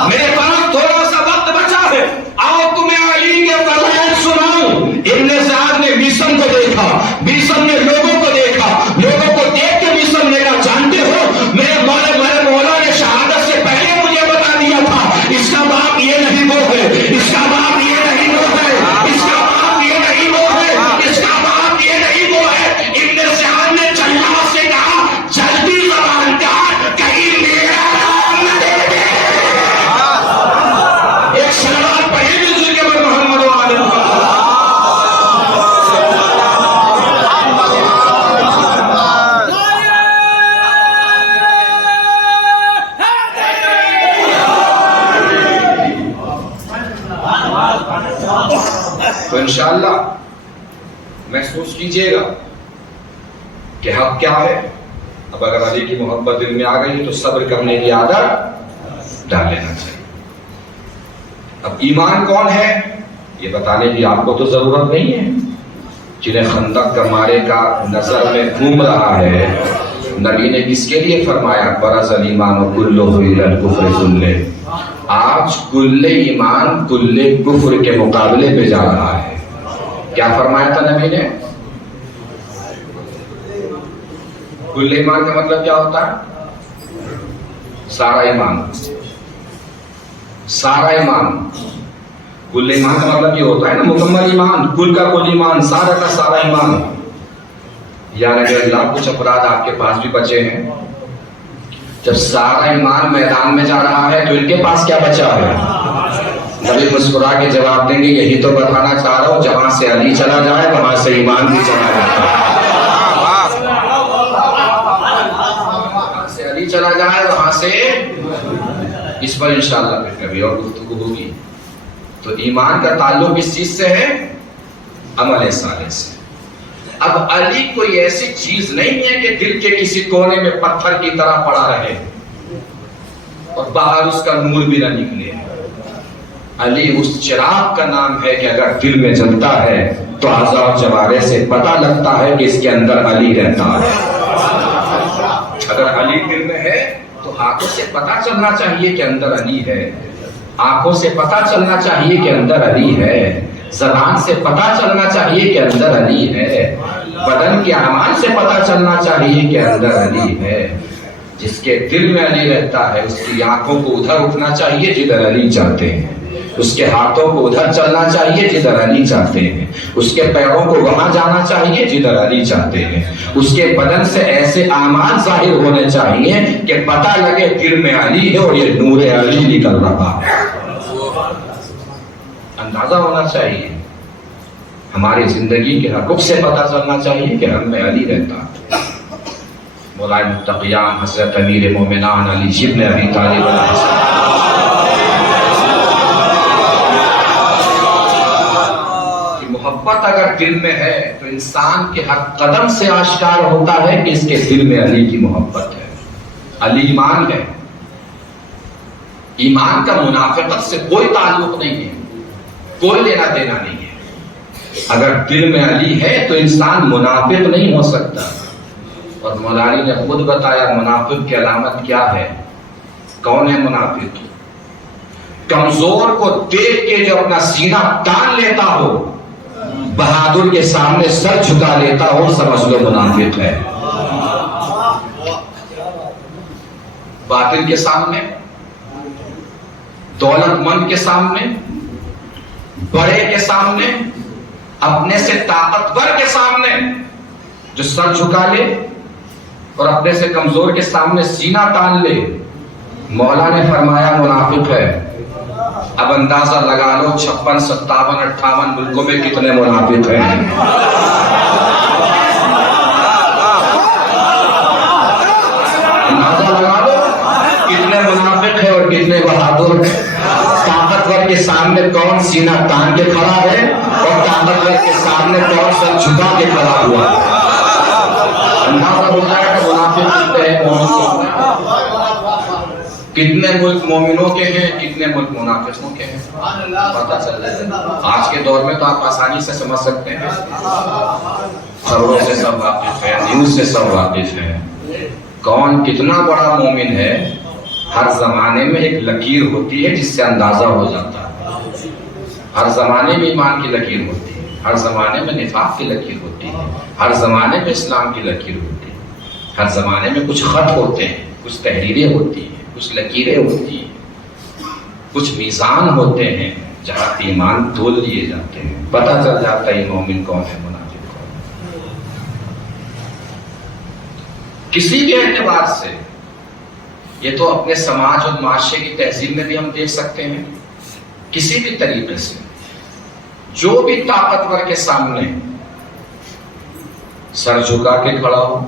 میرے پاس تھوڑا سا وقت بچا ہے, آؤ تمہیں علی کے فضائل سناؤں. ابن زیاد نے میسم کو دیکھا, میسم نے لوگوں کو دیکھا, لوگوں کو دیکھ کے میسم نے کہا جانتے ہو میرے مولا نے شہادت سے پہلے مجھے بتا دیا تھا اس کا باپ یہ نہیں وہ ہے, اس کا باپ یہ نہیں وہ ہے, اس کا باپ یہ نہیں وہ ہے, اس کا باپ یہ نہیں وہ ہے. ابن زیاد نے جلاد سے کہا جلدی زبان کاٹ, کہیں میرا نام نہ لے دے. ایک سلوات پڑھے بھی کے بعد محمد و آل محمد. تو انشاءاللہ محسوس کیجئے گا کہ حق کیا ہے. اب اگر علی کی محبت دل میں آ گئی تو صبر کرنے کی عادت ڈال لینا چاہیے. اب ایمان کون ہے یہ بتانے کی آپ کو تو ضرورت نہیں ہے. جنہیں خندق کا مارے کا نظر میں گھوم رہا ہے, نبی نے کس کے لیے فرمایا برز الایمان کلہ الی الکفر کلہ. آج کل ایمان کل کفر کے مقابلے پہ جا رہا ہے. کیا فرمایا تھا نبی نے؟ کل ایمان کا مطلب کیا ہوتا ہے؟ سارا ایمان. سارا ایمان. کل ایمان کا مطلب یہ ہوتا ہے نا مکمل ایمان, کل کا کل ایمان, سارا کا سارا ایمان. یعنی اگر اللہ کچھ اپرادھ آپ کے پاس بھی بچے ہیں, جب سارا ایمان میدان میں جا رہا ہے تو ان کے پاس کیا بچا ہے؟ نبی مسکرا کے جواب دیں گے یہی تو بتانا چاہ رہا ہوں, جہاں سے علی چلا جائے وہاں سے ایمان بھی چلا جاتا ہے. جہاں سے علی چلا جائے وہاں سے. اس پر انشاءاللہ پھر کبھی اور گفتگو ہوگی. تو ایمان کا تعلق اس چیز سے ہے, عمل صالح سے. اب علی کوئی ایسی چیز نہیں ہے کہ دل کے کسی کونے میں پتھر کی طرح پڑا رہے اور باہر اس کا نور بھی نہ نکلے. علی اس چراغ کا نام ہے کہ اگر دل میں جلتا ہے تو اعضاء و جوارح سے پتہ لگتا ہے کہ اس کے اندر علی رہتا ہے. اگر علی دل میں ہے تو آنکھوں سے پتہ چلنا چاہیے کہ اندر علی ہے. آنکھوں سے پتہ چلنا چاہیے کہ اندر علی ہے. زبان سے پتہ چلنا چاہیے کہ اندر علی ہے. بدن کے اعمال سے پتہ چلنا چاہیے کہ اندر علی ہے. جس کے دل میں علی رہتا ہے اس کی آنکھوں کو ادھر اٹھنا چاہیے جدھر علی چاہتے ہیں, اس کے ہاتھوں کو ادھر چلنا چاہیے جدھر علی چاہتے ہیں, اس کے پیروں کو وہاں جانا چاہیے جدھر علی چاہتے ہیں, اس کے بدن سے ایسے اعمال ظاہر ہونے چاہیے کہ پتہ لگے دل میں علی ہے اور یہ نور علی نکل رہا ہے. اندازہ ہونا چاہیے، ہماری زندگی کے ہر رخ سے پتہ چلنا چاہیے کہ ہم میں علی رہتا ہے۔ مولائے متقیان حضرت امیر مومنان علی ابن ابی طالب کی محبت اگر دل میں ہے تو انسان کے ہر قدم سے آشکار ہوتا ہے کہ اس کے دل میں علی کی محبت ہے۔ علی ایمان ہے، ایمان کا منافقت سے کوئی تعلق نہیں ہے، کوئی لینا دینا نہیں ہے۔ اگر دل میں علی ہے تو انسان منافق نہیں ہو سکتا، اور مولا علی نے خود بتایا منافق کی علامت کیا ہے۔ کون ہے منافق؟ کمزور کو دیکھ کے جو اپنا سینہ تان لیتا ہو، بہادر کے سامنے سر جھکا لیتا ہو، سمجھ لو منافق ہے۔ باطل کے سامنے، دولت مند کے سامنے، بڑے کے سامنے، اپنے سے طاقتور کے سامنے جو سر جھکا لے اور اپنے سے کمزور کے سامنے سینہ تان لے، مولا نے فرمایا منافق ہے۔ اب اندازہ لگا لو 56، 57، 58 ملکوں میں کتنے منافق ہیں۔ اندازہ لگا لو کتنے منافق ہیں اور کتنے بہادر ہیں۔ طاقتور کے سامنے کون سینہ تان کے کھڑا ہے اور طاقتور کے سامنے کون سر جھکا کے کھڑا ہوا ہے۔ اندازہ ہوتا ہے کہ منافق کتنے ہیں، مومن کتنے ملک مومنوں کے ہیں، کتنے ملک منافقوں کے ہیں، پتہ چل جائے۔ آج کے دور میں تو آپ آسانی سے سمجھ سکتے ہیں، خبروں سے سب واقف ہیں، نیوز سے سب واقف ہیں، کون کتنا بڑا مومن ہے۔ ہر زمانے میں ایک لکیر ہوتی ہے جس سے اندازہ ہو جاتا ہے۔ ہر زمانے میں ایمان کی لکیر ہوتی ہے، ہر زمانے میں نفاق کی لکیر ہوتی ہے، ہر زمانے میں اسلام کی لکیر ہوتی ہے، ہر زمانے میں کچھ خط ہوتے ہیں، کچھ تحریریں ہوتی ہیں، کچھ لکیریں ہوتی ہیں، کچھ میزان ہوتے ہیں جہاں ایمان تول لیے جاتے ہیں، پتہ چل جاتا ہے مومن کون ہے، منافق کون ہے۔ کسی بھی اعتبار سے، یہ تو اپنے سماج اور معاشرے کی تہذیب میں بھی ہم دیکھ سکتے ہیں، کسی بھی طریقے سے جو بھی طاقتور کے سامنے سر جھکا کے کھڑا ہو۔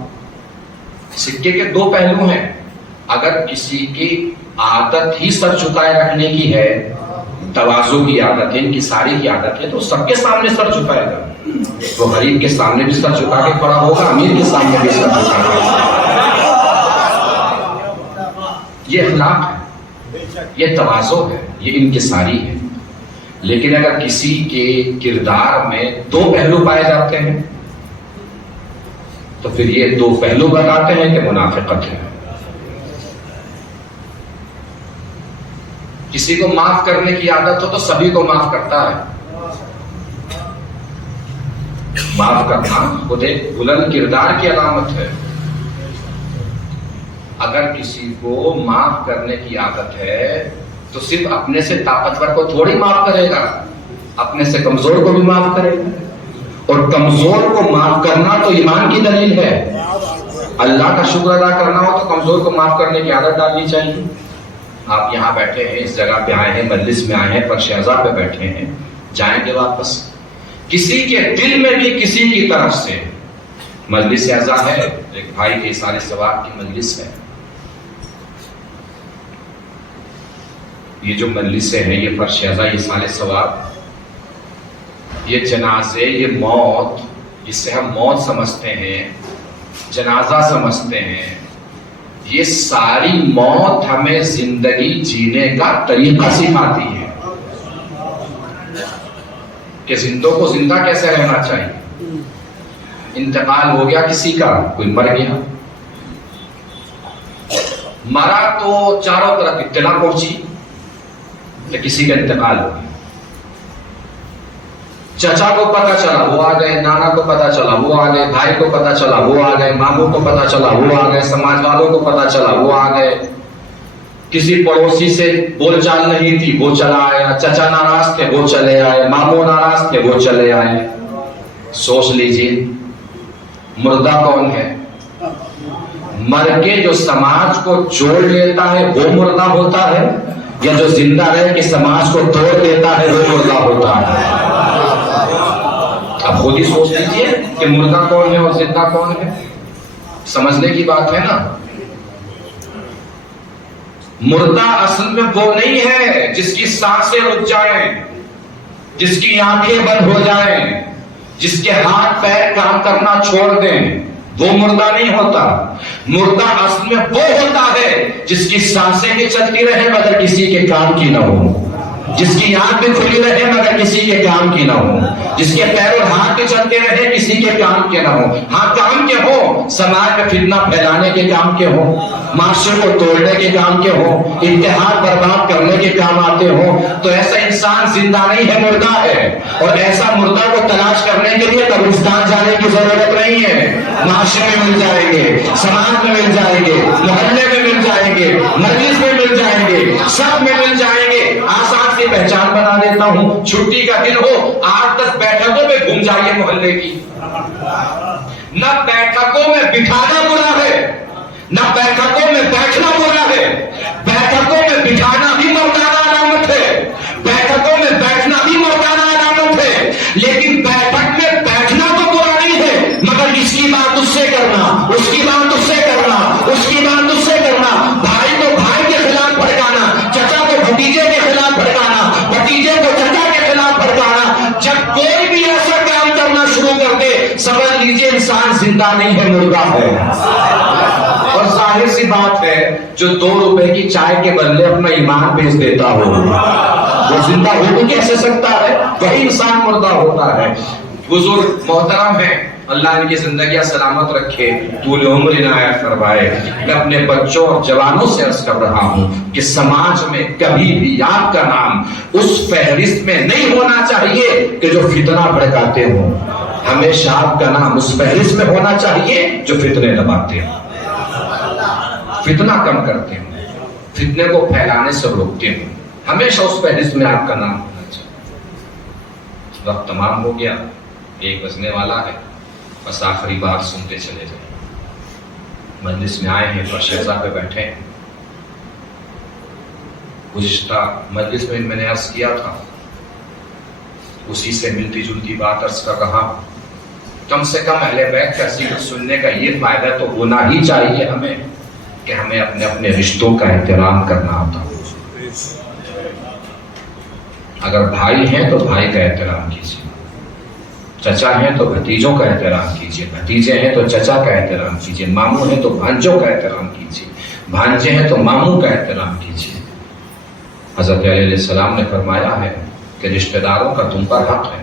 سکے کے دو پہلو ہیں، اگر کسی کی عادت ہی سر جھکائے رکھنے کی ہے، تواضع کی عادت ہے، انکساری کی عادت ہے، تو سب کے سامنے سر جھکائے گا۔ وہ غریب کے سامنے بھی سر جھکا کے کھڑا ہوگا، امیر کے سامنے بھی سر جھکا کے کھڑا ہوگا۔ یہ اخلاق ہے، یہ تواضع ہے، یہ انکساری ہے۔ لیکن اگر کسی کے کردار میں دو پہلو پائے جاتے ہیں تو پھر یہ دو پہلو بتاتے ہیں کہ منافقت ہے۔ کسی کو معاف کرنے کی عادت ہو تو سبھی کو معاف کرتا ہے۔ معاف کرنا خود ایک بلند کردار کی علامت ہے۔ اگر کسی کو معاف کرنے کی عادت ہے تو صرف اپنے سے طاقتور کو تھوڑی معاف کرے گا، اپنے سے کمزور کو بھی معاف کرے گا۔ اور کمزور کو معاف کرنا تو ایمان کی دلیل ہے۔ اللہ کا شکر ادا کرنا ہو تو کمزور کو معاف کرنے کی عادت ڈالنی چاہیے۔ آپ یہاں بیٹھے ہیں، اس جگہ پہ آئے ہیں، مجلس میں آئے ہیں، فرش اعضاء پہ بیٹھے ہیں، جائیں گے واپس۔ کسی کے دل میں بھی کسی کی طرف سے مجلس اعضاء ہے، ایک بھائی کے ایصال ثواب کی مجلس ہے۔ یہ جو مجلسیں ہیں، یہ فرش اعضاء، ایصال ثواب، یہ جنازے، یہ موت، جس سے ہم موت سمجھتے ہیں، جنازہ سمجھتے ہیں، یہ ساری موت ہمیں زندگی جینے کا طریقہ سکھاتی ہے کہ زندوں کو زندہ کیسے رہنا چاہیے۔ انتقال ہو گیا کسی کا، کوئی مر گیا، مرا تو چاروں طرف اطلاع پہنچی کہ کسی کا انتقال ہو گیا۔ چچا کو پتا چلا وہ آ گئے، نانا کو پتا چلا وہ آ گئے، بھائی کو پتا چلا وہ آ گئے، ماموں کو پتا چلا وہ آ گئے، سماج والوں کو پتا چلا وہ آ گئے، کسی پڑوسی سے بول چال نہیں تھی وہ چلا آیا، چچا ناراض تھے وہ چلے آئے، ماموں ناراض تھے وہ چلے آئے۔ سوچ لیجیے مردہ کون ہے؟ مر کے جو سماج کو جوڑ لیتا ہے وہ مردہ ہوتا ہے، یا جو زندہ رہ کے سماج کو توڑ دیتا ہے وہ مردہ ہوتا ہے؟ اب خود ہی سوچ لیجیے کہ مردہ کون ہے اور زندہ کون ہے. سمجھنے کی بات ہے نا. مردہ اصل میں وہ نہیں ہے جس کی سانسیں رک جائیں، جس کی آنکھیں بند ہو جائیں، جس کے ہاتھ پیر کام کرنا چھوڑ دیں، وہ مردہ نہیں ہوتا. مردہ اصل میں وہ ہوتا ہے جس کی سانسیں بھی چلتی رہے مگر کسی کے کام کی نہ ہو، جس کی آنکھ بھی کھلی رہے مگر کسی کے کام کی نہ ہو، جس کے پیر اور ہاتھ بھی چلتے رہے کسی کے کام کے نہ ہو. ہاں کام کے ہو، سماج میں فتنہ پھیلانے کے کام کے ہو، معاشرے کو توڑنے کے کام کے ہو، اتحاد برباد کرنے کے کام آتے ہو، تو ایسا انسان زندہ نہیں ہے، مردہ ہے. اور ایسا مردہ کو تلاش کرنے کے لیے قبرستان جانے کی ضرورت نہیں ہے. معاشرے میں مل جائیں گے، سماج میں مل جائیں گے، محلے میں مل جائیں گے، مجلس میں مل جائیں گے، سب میں مل جائیں گے. آسان سے پہچان بنا دیتا ہوں، چھٹی کا دن ہو 8-10 بیٹھکوں میں گھوم جائیے محلے کی. نہ بیٹھکوں میں بٹھانا برا ہے، نہ بیٹھکوں میں بیٹھنا برا ہے. بیٹھکوں میں بٹھانا بھی مردانہ علامت ہے، بیٹھکوں میں بیٹھنا بھی مردانہ علامت ہے. لیکن بیٹھک میں بیٹھنا تو برا نہیں ہے مگر اس کی بات اس سے کرنا، اس کی بات اس سے کرنا، اس کی بات اس سے کرنا. بھائی کو بھائی کے خلاف بھڑکانا، چچا کو بھتیجے کے خلاف بھڑکانا، بھتیجے کو چچا کے خلاف بھڑکانا. جب کوئی بھی ایسا کام کرنا شروع کر دے سمجھ لیجیے انسان زندہ نہیں ہے، مردہ ہے. اور ظاہر سی بات ہے جو 2 روپے کی چائے کے بدلے اپنا ایمان بیچ دیتا ہو وہ زندہ ہو بھی کیسے سکتا ہے؟ وہی انسان مردہ ہوتا ہے. بزرگ محترم ہیں، اللہ ان کی زندگیاں سلامت رکھے، طول عمر عنایت فرمائے. میں اپنے بچوں اور جوانوں سے عرض کر رہا ہوں کہ سماج میں کبھی بھی آپ کا نام اس فہرست میں نہیں ہونا چاہیے کہ جو فتنہ بھڑکاتے ہوں. ہمیشہ آپ کا نام اس فہرست میں ہونا چاہیے جو فتنے دباتے ہوں، فتنہ کم کرتے ہوں، فتنے کو پھیلانے سے روکتے ہوں. ہمیشہ اس فہرست میں آپ کا نام ہونا چاہیے. وقت تمام ہو گیا، 1 بجنے والا ہے، بس آخری بات سنتے چلے جائیں. مجلس میں آئے ہیں تو شہزہ پہ بیٹھے ہیں. گزشتہ مجلس میں نے عرض کیا تھا، اسی سے ملتی جلتی بات عرض کر رہا ہوں. کم سے کم اہل بیت کا ذکر سننے کا یہ فائدہ تو ہونا ہی چاہیے ہمیں کہ ہمیں اپنے اپنے رشتوں کا احترام کرنا آتا ہو. اگر بھائی ہیں تو بھائی کا احترام کیجیے، چچا ہیں تو بھتیجوں کا احترام کیجیے، بھتیجے ہیں تو چچا کا احترام کیجیے، ماموں ہیں تو بھانجوں کا احترام کیجیے، بھانجے ہیں تو ماموں کا احترام کیجیے. حضرت علیہ السلام نے فرمایا ہے کہ رشتہ داروں کا تم پر حق ہے،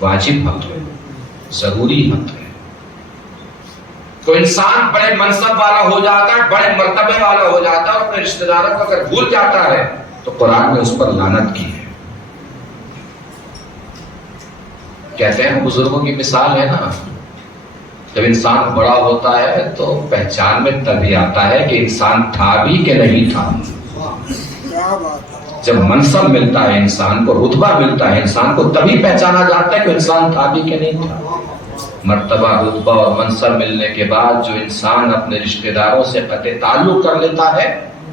واجب حق ہے، ضروری حق ہے. تو انسان بڑے منصب والا ہو جاتا ہے، بڑے مرتبے والا ہو جاتا ہے، اور اپنے رشتہ داروں کو اگر بھول جاتا ہے تو قرآن نے اس پر لعنت کی ہے. کہتے ہیں بزرگوں کی مثال ہے نا، جب انسان بڑا ہوتا ہے تو پہچان میں تبھی آتا ہے کہ انسان تھا بھی کہ نہیں تھا. جب منصب ملتا ہے انسان کو، رتبہ ملتا ہے انسان کو، تبھی پہچانا جاتا ہے کہ انسان تھا بھی کہ نہیں تھا. مرتبہ، رتبہ اور منصب ملنے کے بعد جو انسان اپنے رشتہ داروں سے قطع تعلق کر لیتا ہے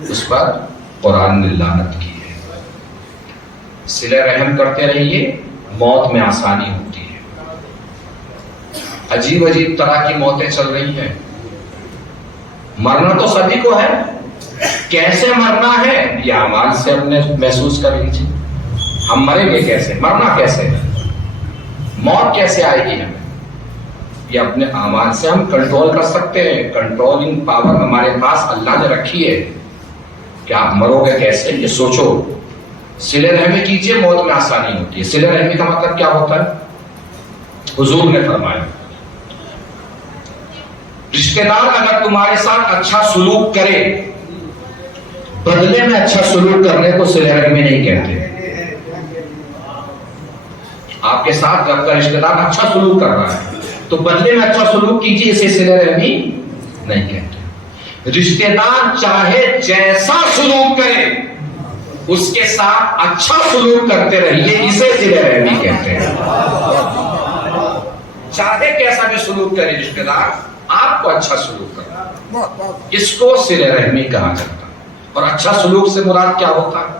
اس پر قرآن نے لعنت کی ہے. صلہ رحم کرتے رہیے، موت میں آسانی ہوتی ہے. عجیب عجیب طرح کی موتیں چل رہی ہیں. مرنا تو سبھی کو ہے، کیسے مرنا ہے یہ اعمال سے ہم نے محسوس کر لیجیے. ہم مریں گے کیسے، مرنا کیسے ہے، موت کیسے آئے گی ہمیں، یہ اپنے اعمال سے ہم کنٹرول کر سکتے ہیں. کنٹرولنگ پاور ہمارے پاس اللہ نے رکھی ہے کہ آپ مرو گے کیسے یہ سوچو. صلہ رحمی کیجیے، موت میں آسانی ہوتی ہے. صلہ رحمی کا مطلب کیا ہوتا ہے؟ حضور نے فرمایا رشتہ دار اگر تمہارے ساتھ اچھا سلوک کرے، بدلے میں اچھا سلوک کرنے کو صلہ رحمی نہیں کہتے. آپ کے ساتھ آپ کا رشتہ دار اچھا سلوک کر رہا ہے تو بدلے میں اچھا سلوک کیجیے، اسے صلہ رحمی نہیں کہتے. رشتہ دار چاہے جیسا سلوک کرے اس کے ساتھ اچھا سلوک کرتے رہیے، اسے صلہ رحمی کہتے ہیں. چاہے کیسا بھی سلوک کرے رشتہ دار، آپ کو اچھا سلوک کرنا، اس کو صلہ رحمی کہا جاتا ہے. اور اچھا سلوک سے مراد کیا ہوتا ہے؟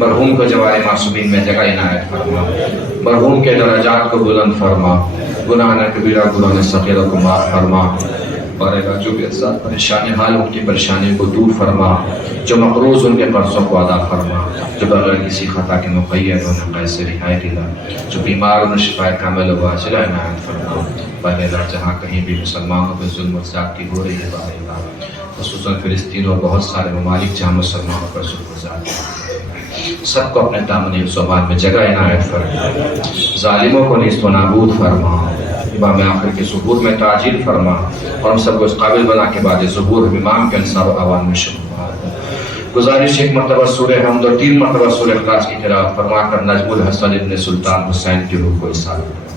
مرحوم کو جوار معصومین میں جگہ عنایت فرما، مرحوم کے درجات کو بلند فرما، گناہ کبیرہ گناہ صغیرہ کو معاف فرما، اور جو بھی ساتھ پریشانی حال ان کی پریشانی کو دور فرما، جو مقروض ان کے قرضوں کو ادا فرما، جو بغیر کسی خطا کے مقید انہیں قید سے رہائی دلا، جو بیمار انہیں شفا کامل و عاجلہ عنایت فرما۔ بارے اللہ جہاں کہیں بھی مسلمانوں پہ ظلم و زیادتی ہو رہی ہے بارے اللہ، خصوصاً فلسطین اور بہت سارے ممالک جہاں مسلمانوں پر ظلم و زیادتی ہو رہی ہے، سب کو اپنے دامن زبان میں جگہ عنایت فرما، ظالموں کو نیست و نابود فرما، امام آخر کے ظہور میں تعجیل فرما، اور ہم سب کو اس قابل بنا کے بعد ظہور امام کے انصار و عوان میں شمار۔ گزارش ایک مرتبہ سورہ حمد اور 3 مرتبہ سورہ اخلاص کی قراءت فرما کر نجم الحسن ابن سلطان حسین کی روح کو احسان کریں۔